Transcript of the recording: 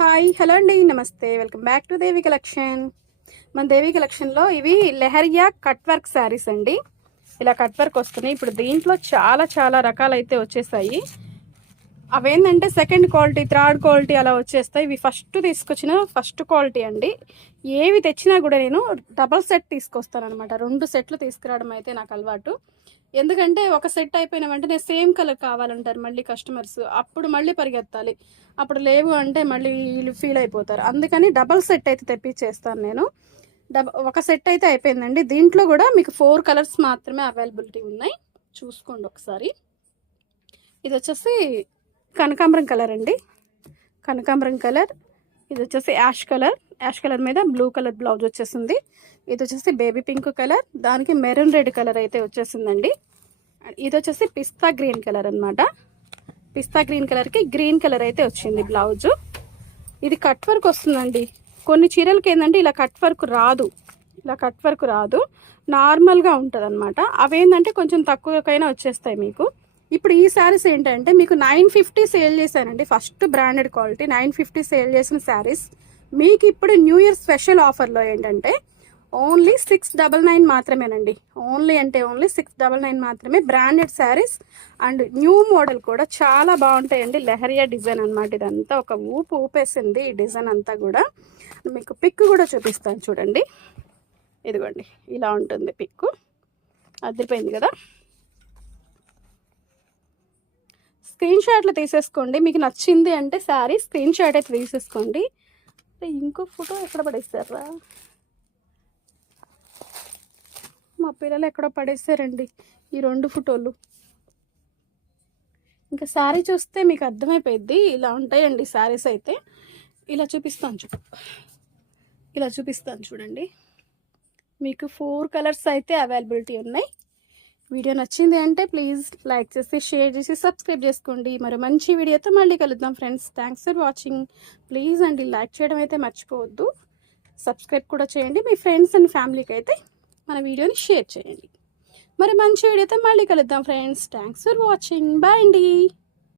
Hi hello అండి నమస్తే welcome back to Devi collection. మన దేవి కలెక్షన్లో ఇవి లెహరియా కట్ వర్క్ శారీస్ అండి. ఇలా కట్ వర్క్ వస్తున్నాయి. ఇప్పుడు దీంట్లో చాలా రకాలైతే వచ్చేసాయి. అవేంటంటే సెకండ్ క్వాలిటీ, థర్డ్ క్వాలిటీ అలా వచ్చేస్తాయి. ఇవి ఫస్ట్ తీసుకొచ్చిన ఫస్ట్ క్వాలిటీ అండి. ఏవి తెచ్చినా కూడా నేను డబల్ సెట్ తీసుకొస్తాను అనమాట. 2 సెట్లు తీసుకురావడం అయితే నాకు అలవాటు. ఎందుకంటే ఒక సెట్ అయిపోయిన వెంటనే సేమ్ కలర్ కావాలంటారు మళ్ళీ కస్టమర్స్. అప్పుడు మళ్ళీ పరిగెత్తాలి. అప్పుడు లేవు అంటే మళ్ళీ వీళ్ళు ఫీల్ అయిపోతారు. అందుకని డబల్ సెట్ అయితే తెప్పించేస్తాను నేను. ఒక సెట్ అయితే అయిపోయిందండి. దీంట్లో కూడా మీకు 4 కలర్స్ మాత్రమే అవైలబిలిటీ ఉన్నాయి. చూసుకోండి ఒకసారి. ఇది వచ్చేసి కనకాంబరం కలర్ అండి. కనకాంబరం కలర్. ఇది వచ్చేసి యాష్ కలర్ మీద బ్లూ కలర్ బ్లౌజ్ వచ్చేసింది. ఇది వచ్చేసి బేబీ పింక్ కలర్, దానికి మెరూన్ రెడ్ కలర్ అయితే వచ్చేసిందండి. ఇది వచ్చేసి పిస్తా గ్రీన్ కలర్ అనమాట. పిస్తా గ్రీన్ కలర్కి గ్రీన్ కలర్ అయితే వచ్చింది బ్లౌజు. ఇది కట్ వర్క్ వస్తుందండి. కొన్ని చీరలకి ఏంటంటే ఇలా కట్ వర్క్ రాదు, నార్మల్గా ఉంటుంది అనమాట. అవేంటంటే కొంచెం తక్కువకైనా వచ్చేస్తాయి మీకు. ఇప్పుడు ఈ శారీస్ ఏంటంటే మీకు 950 సేల్ చేశానండి. ఫస్ట్ బ్రాండెడ్ క్వాలిటీ 950 సేల్ చేసిన శారీస్ మీకు ఇప్పుడు న్యూ ఇయర్ స్పెషల్ ఆఫర్లో ఏంటంటే ఓన్లీ 699 మాత్రమేనండి. ఓన్లీ 699 మాత్రమే. Branded saris and new model కూడా చాలా బాగుంటాయండి. లెహరియా డిజైన్ అనమాట. ఇదంతా ఒక ఊపేసింది ఈ డిజైన్ అంతా కూడా. మీకు పిక్ కూడా చూపిస్తాను చూడండి. ఇదిగోండి ఇలా ఉంటుంది పిక్. అదిరిపోయింది కదా. స్క్రీన్ షాట్లు తీసేసుకోండి. మీకు నచ్చింది అంటే శారీ స్క్రీన్ షాట్ అయితే తీసేసుకోండి. ఇంకో ఫోటో ఎక్కడ పడేస్తారా? మా పిల్లలు ఎక్కడో పడేసారండి ఈ 2 ఫోటోలు. ఇంకా శారీ చూస్తే మీకు అర్థమైపోయింది. ఇలా ఉంటాయండి శారీస్ అయితే. ఇలా చూపిస్తాను చూడండి. మీకు 4 కలర్స్ అయితే అవైలబిలిటీ ఉన్నాయి. వీడియో నచ్చింది అంటే ప్లీజ్ లైక్ చేసి, షేర్ చేసి, సబ్స్క్రైబ్ చేసుకోండి. మరి మంచి వీడియోతో మళ్ళీ కలుద్దాం friends. Thanks for watching. Please అండి లైక్ చేయడం అయితే మర్చిపోవద్దు. సబ్స్క్రైబ్ కూడా చేయండి. మీ ఫ్రెండ్స్ అండ్ ఫ్యామిలీకి అయితే మన వీడియోని షేర్ చేయండి. మరి మంచి వీడియోతో మళ్ళీ కలుద్దాం friends. Thanks for watching. Bye అండి.